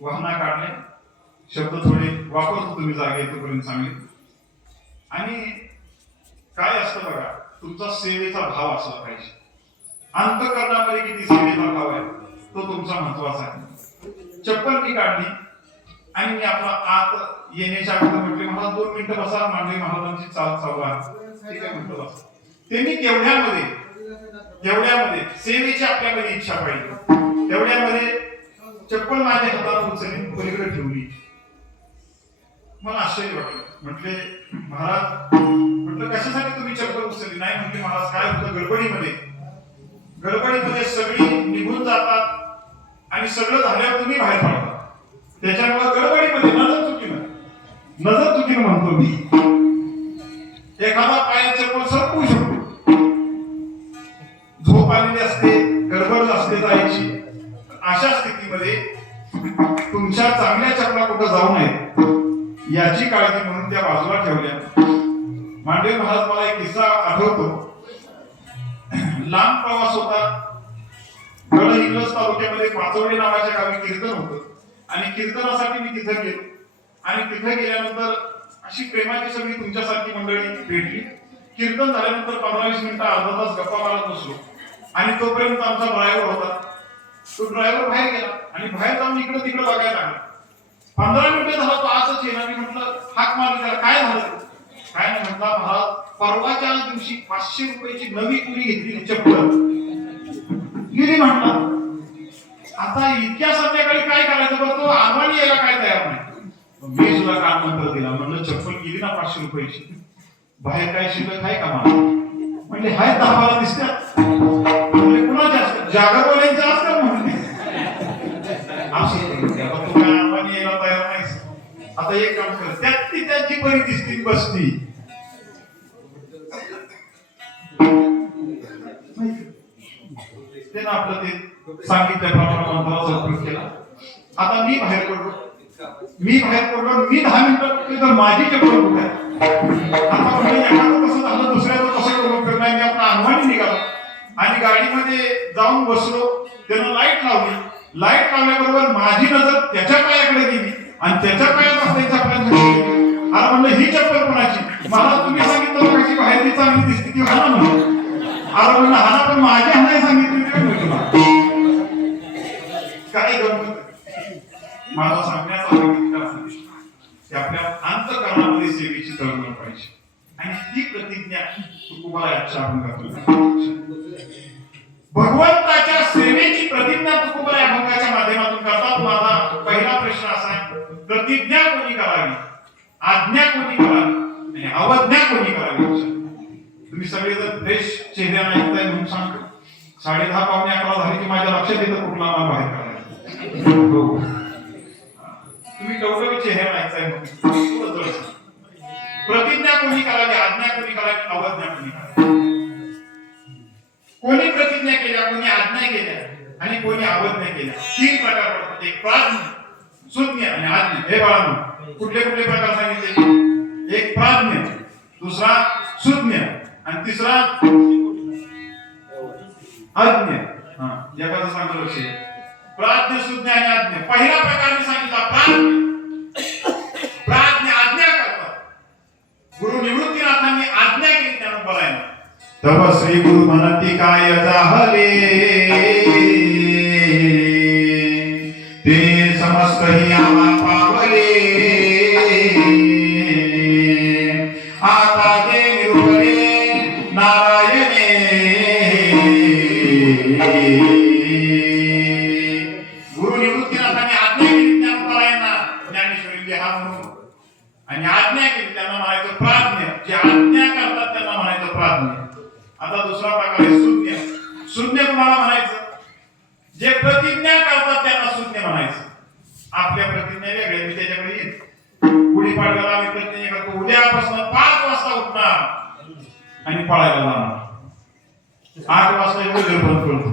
वाहना काढले, शब्द थोडे वापरतो तुम्ही जागे येतोपर्यंत चांगले. आणि काय असतं बघा, तुमचा सेवेचा भाव असला पाहिजे. अंतःकरणामध्ये किती सेवेचा भाव आहे तो तुमचा महत्वाचा आहे. चप्पल मी काढली आणि मी आपला आत येण्याच्या अगोदर म्हटले मला 2 मिनिटं बसा, मांडवी महाराजांची चाल चालू आहे, ठीक आहे म्हटलं बसा. त्यांनी तेवढ्यामध्ये सेवेची आपल्यामध्ये इच्छा पाहिजे. तेवढ्यामध्ये चप्पल माझ्या हातात उचलली, पलीकडे ठेवली. मला आश्चर्य वाटलं. म्हटले महाराज, म्हटलं कशासाठी तुम्ही चप्पल उचलली? नाही म्हटले महाराज, काय होतं गडबडीमध्ये सगळी निघून जातात आणि सगळं झाल्यावर तुम्ही बाहेर पडता. त्याच्यामुळे गडबडीमध्ये नजर चुकीनं म्हणतो मी, एखादा पाय चप्पल सरकवू शकतो. झोप आलेली असते, गडबड असते जायची. अशा स्थितीमध्ये तुमच्या चांगल्या चपला कुठं जाऊ नये याची काळजी म्हणून त्या बाजूला ठेवल्या. मांडवी महाराज, मला एक किस्सा आठवतो. लांब प्रवास होता. गडहिंग्लज तालुक्यामध्ये पाचवडे नावाच्या गावी कीर्तन होतं आणि कीर्तनासाठी मी तिथे गेलो. आणि तिथे गेल्यानंतर अशी प्रेमाची सगळी तुमच्यासारखी मंडळी भेटली. कीर्तन झाल्यानंतर 15-20 मिनिटं अर्धा तास गप्पा मारत बसलो. आणि तोपर्यंत आमचा ड्रायव्हर होता. तो ड्रायव्हर बाहेर गेला आणि बाहेर जाऊन इकडे तिकडे बघायला लागला. 15 मिनिटं झाला तो आजच येणार. मी म्हटलं हाक मारली त्याला, काय झालं? काय नाही म्हटला, महाराज परवाच्या दिवशी 500 रुपयाची नवी कुरी घेतली चप्पल गेली. म्हटला आता इतक्या संध्याकाळी काय करायचं? बरं तो आव्हानी यायला काय तयार नाही. मी सुद्धा कान मंत्र दिला. म्हटलं चप्पल गेली ना 500 रुपयाची, बाहेर काय शिल्लक आहे का? मला म्हणजे हाय 10-12 दिसतात. म्हणजे कुणाच्या असतात? जागरवाल्यांच्या असतात म्हणून असं तू काय आव्हानी यायला तयार नाहीस. आता एक काम कर, त्याची परिस्थिती बसती. ते ना आपलं ते सांगितल्याप्रमाणे मंत्राचा उपयोग केला. आता मी बाहेर पडलो. मी 10 मिनिटं माझी चप्पल कुठे आहे? आता म्हणजे एखादं कसं झालं, दुसऱ्याचं कसं करून फिरणार. मी आपला अनवाणी निघालो आणि गाडीमध्ये जाऊन बसलो. त्यानं लाईट लावली. लाईट लावल्याबरोबर माझी नजर त्याच्या पायाकडे गेली आणि त्याच्या पायात असलेली चप्पल गेली. अरे म्हणलं ही चप्पल कोणाची? मला तुम्ही सांगितलं कशी बाहेरची चांगली दिसते ती हाना म्हणून. अरे म्हणलं हाना, पण माझी हाना सांगितली काय गमत. माझा सांगण्याचा की आपल्या अंतःकरणामध्ये सेवेची तळमळ पाहिजे. आणि ती प्रतिज्ञा तुकोबाराच्या अभंगातून, भगवंताच्या सेवेची प्रतिज्ञा तुकोबारा अभंगाच्या माध्यमातून करतात. माझा पहिला प्रश्न असा आहे, प्रतिज्ञा कोणी करावी, आज्ञा कोणी करावी आणि अवज्ञा कोणी करावी? तुम्ही सगळेजण फ्रेश चेहऱ्याने ऐकताय म्हणून सांगतो. 10:30-11 झाली की माझ्या लक्षात येतं कुठला मला बाहेर काढायचं. तुम्ही टवटवी चेहऱ्याने ऐकताय म्हणून प्रतिज्ञा कोणी करावी, आज्ञा कोणी करावी, अवज्ञा कोणी करावी? कोणी प्रतिज्ञा केल्या, कोणी आज्ञा केल्या आणि कोणी अवज्ञा केल्या. 3 प्रकार पडतात. एक प्राज्ञ, सुज्ञ आणि आज्ञा. हे बाळांनो, कुठले प्रकार सांगितले? एक प्राज्ञ, दुसरा सुज्ञ आणि तिसरा आज्ञा. एखादं सांगतो लक्ष. प्राज्ञ, सुज्ञ आणि आज्ञा. पहिला प्रकार मी सांगितला प्राज्ञ आज्ञा करतात. गुरु निवृत्तीनाथांनी आज्ञा केली त्यांना बोलायला. तव श्री गुरु म्हणती काय जाहले, ते समस्तही आम्हा पावले. आता जे निवडले नारायणे, गुरु निवृत्तीनाथांनी आज्ञा केली ज्ञानोबारायांना, ज्ञानेश्वरी लिहा म्हणून. आणि आज्ञा केली त्यांना म्हणायचं प्राज्ञ. जे आज्ञा करतात त्यांना म्हणायचं प्राज्ञ. आता दुसरा प्रकार आहे सुज्ञ. सुज्ञ कुणाला म्हणायचं? जे प्रतिज्ञा करतात त्यांना सुज्ञ म्हणायचं. आपल्या प्रतिज्ञा वेगळ्या. मी त्याच्याकडे येईल. गुढीपाडव्याला आम्ही प्रतिज्ञा करतो उद्यापासून 5 वाजता उठणार आणि पळायला जाणार. 8 वाजता एवढं बंद करतो.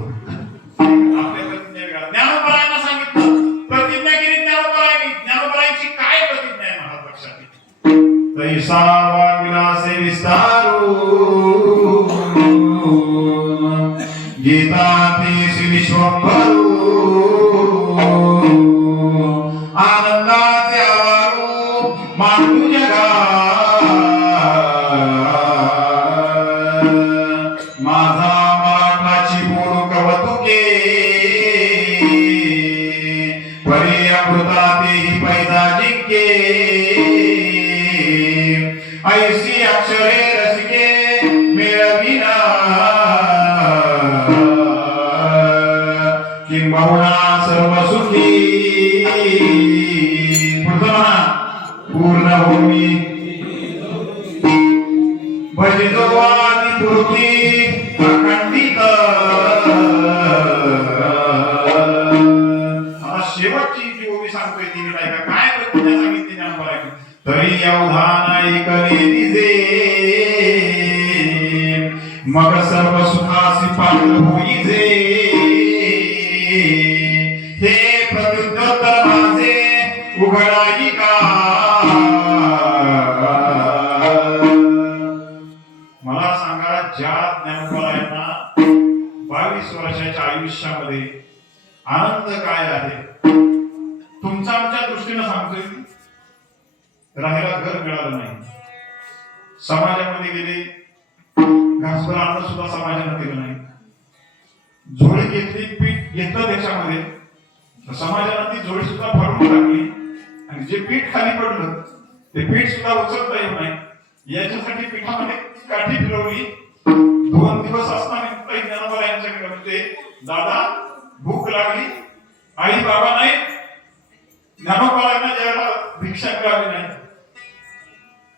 आपल्या प्रतिज्ञा वेगळ्या. ज्ञानोबारायांना सांगितलं प्रतिज्ञा केली ज्ञानोबारायांनी. ज्ञानोबारायांची काय प्रतिज्ञा आहे महाराज लक्षात घ्या. तैसा वागिलासे विस्तारू, गीता ते विश्वंभरू. रसिके ऐसी अक्षरे रसिके मिळविना किंबहुना सर्व सुखी पूर्ण भूमी भजितो आदि पुरुषी अखंडित. शेवटची जी ओवी सांगतोय ती नाही का काय प्रतिज्ञा सांगितली ज्ञानोबा तरी अवधान ऐकले दिजे मग सर्व सुखासी पात्र होईजे हे प्रत्युत्तर माझे उघडाई का. मला सांगा ज्या ज्ञानोबांना 22 वर्षाच्या आयुष्यामध्ये आनंद काय आहे तुमच्या आमच्या दृष्टीने सांगतोय. राहायला घर मिळालं नाही, समाजामध्ये गेले घासभर अन्न सुद्धा समाजाने दिलं नाही, झोळी घेतली पीठ घेतलं त्याच्यामध्ये समाजाने ती झोळी सुद्धा भरून टाकली आणि जे पीठ खाली पडलं ते पीठ सुद्धा उचलता येत नाही. याच्यासाठी पीठामध्ये काठी फिरवली. 2 दिवस असताना ज्ञानोबा यांच्याकडे म्हणते दादा भूक लागली, आई बाबा नाही, ज्ञानोबांना ज्याला भिक्षा मिळाली नाही,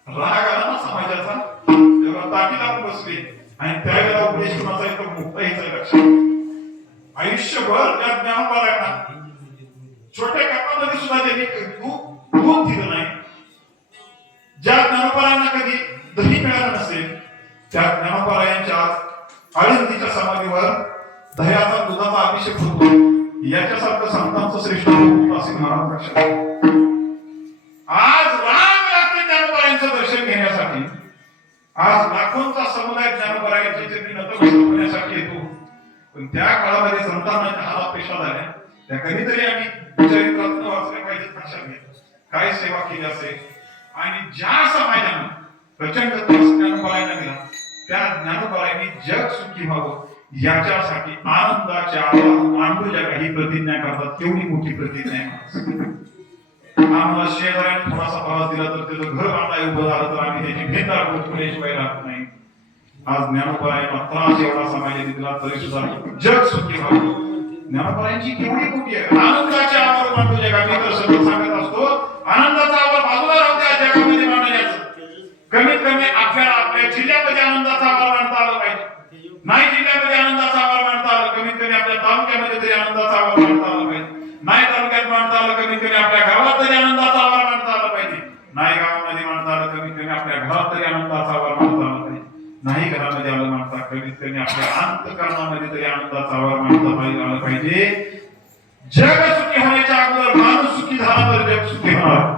राग आला ना समाजाचा, तेव्हा ताटी लावून बसले आणि त्यावेळेला उपदेश कुणाचा येतो मुक्ताईचा लक्षात. आयुष्यभर त्या ज्ञानोबांना छोट्या कपामध्ये सुद्धा त्यांनी दूध दिलं नाही. ज्या ज्ञानोबांना कधी दही मिळालं नसेल त्या ज्ञानोबांच्या आळंदीच्या समाधीवर दह्याचा दुधाचा अभिषेक होतो. याच्यासारखं संतांचं श्रेष्ठ असे महाराज लक्षात. आज राम लागते ज्ञानोबांचं दर्शन घेण्यासाठी, आज लाखोंचा समुदाय ज्ञानोबांच्या चरणी नतमस्तक होण्यासाठी येतो. पण त्या काळामध्ये संतांना हात पेशा झाल्या त्या कधीतरी आम्ही चरित्रातून वाचल्या पाहिजेत लक्षात घेतो काय सेवा केली असेल. आणि ज्या समाजाने प्रचंड ज्ञानोबांना दिला त्या ज्ञानोबांनी जग सुखी व्हावं याच्यासाठी आनंदाच्या मांडूच्या काही प्रतिज्ञा करतात. केवढी मोठी प्रतिज्ञा आहे. आम्हाला शेजाऱ्याने थोडासा त्रास दिला तर त्याचं घर बांधाय उभं झालं तर आम्ही त्याची भेंदार गोठवल्याशिवाय राहत नाही. आज ज्ञानोबांना त्रास एवढा समाजाने दिला तरी सुद्धा जग सुखी व्हावं. ज्ञानोबांची केवढी मोठी आहे. आनंदाच्या आवर मांडू जगा. मी तर सगळं सांगत असतो आनंदाचा आवर बाजूला राहू द्या जगामध्ये मांडण्याचं. कमीत कमी आपल्या जिल्ह्यामध्ये आनंदाचा आवर मांडता आला पाहिजे. नाही जिल्ह्यामध्ये आनंदाचा आवर मांडता आला, कमीत कमी आपल्या तालुक्यामध्ये तरी आनंदाचा आवर मांडता आला पाहिजे. नाही तालुक्यात मांडता आलं कमीत कमी आपल्या गावात तरी आनंदाचा आवर मांडता आला पाहिजे. नाही गावामध्ये मांडता आलं कमीत कमी आपल्या घरात तरी आनंदाचा आवर मांडता आला पाहिजे. नाही घरामध्ये आलं मांडता कमीत कमी आपल्या अंतःकरणामध्ये तरी आनंदाचा आवर मांडता आला पाहिजे. जग सुखी होण्याच्या अगोदर माणूस सुखी झाला तर जग सुखी होणार.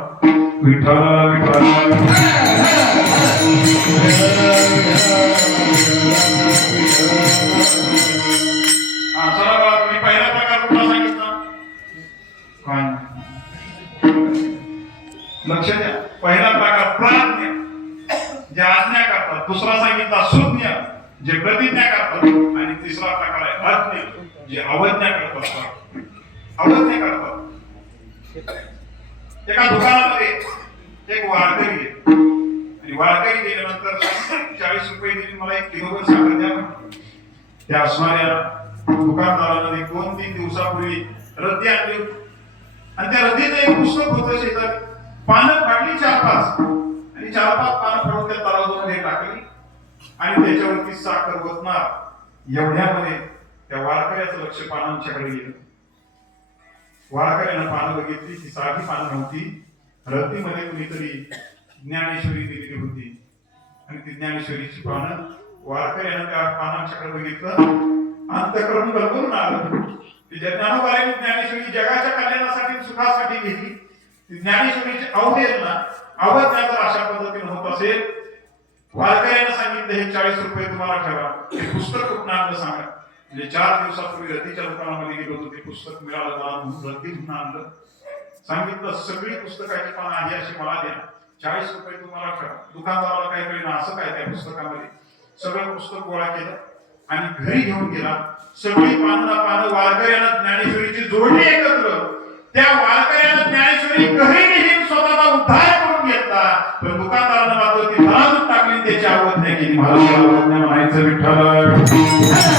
विठ्ठल विठ्ठल मी पहिला प्रकार कुठला सांगितला काय लक्ष द्या. पहिला प्रकार प्राज्ञ जे आज्ञा करतात, दुसरा सांगितला सुज्ञ जे प्रतिज्ञा करतात आणि तिसरा प्रकार आहे अज्ञ जे अवज्ञा करतात. अवज्ञा करतात. एका दुकानामध्ये एक वारकरी आहे आणि वारकरी गेल्यानंतर 40 रुपये दिले मला 1 किलोभर साखर द्या. त्या असणाऱ्या दुकानदाराने 2-3 दिवसापूर्वी रद्दी आणली आणि त्या रद्दीचं एक पुस्तक होतं शेजारी. पानं फाडली 4-5 आणि 4-5 पानं फाडून त्या तराजूमध्ये टाकली आणि त्याच्यावरती साखर ओतणार एवढ्यामध्ये त्या वारकऱ्याचं लक्ष पानांच्याकडे गेलं. वारकऱ्यानं पानं बघितली ती साधी पानं नव्हती. रद्दीमध्ये कुणीतरी ज्ञानेश्वरी दिलेली होती आणि ती ज्ञानेश्वरीची पानं वारकऱ्यानं त्या पानांच्याकडे बघितलं. अंतःकरण गलबलून आलं. ज्ञानोबांनी ज्ञानेश्वरी जगाच्या कल्याणासाठी सुखासाठी घेतली. ज्ञानेश्वरीची अवधेलना अवज्ञा जर अशा पद्धतीने होत असेल, वारकऱ्यानं सांगितलं हे 40 रुपये तुम्हाला ठेवा. हे पुस्तक कुठं आणलं सांगा. म्हणजे 4 दिवसापूर्वी रद्दीच्या दुकानामध्ये गेलो होतो, ते पुस्तक मिळालं मला म्हणून रद्दीतून आणलं. सांगितलं सगळी पुस्तकाची पानं आधी अशी मला द्या, 40 रुपये तुम्हाला ठेवा. दुकानदाराला काही कळेना असं काय त्या पुस्तकामध्ये. सगळं पुस्तक गोळा केलं आणि घरी घेऊन गेला. सगळी पानं वारकऱ्यानं ज्ञानेश्वरीची जोडली एकत्र. त्या वारकऱ्यानं ज्ञानेश्वरी घरी नेली, स्वतःला केली. मला म्हणायचं विठ्ठल